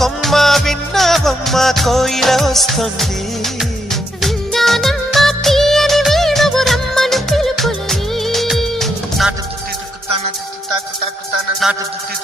కొమ్మ విన్నావమ్మ కోయిల వస్తుంది. విన్నానమ్మ తీయని వేణువు రమ్మను పిలుపులని. నాటు దుత్తి దుక్కుతాన దుత్తి తాకు తాకుతాన నాటు దుత్తి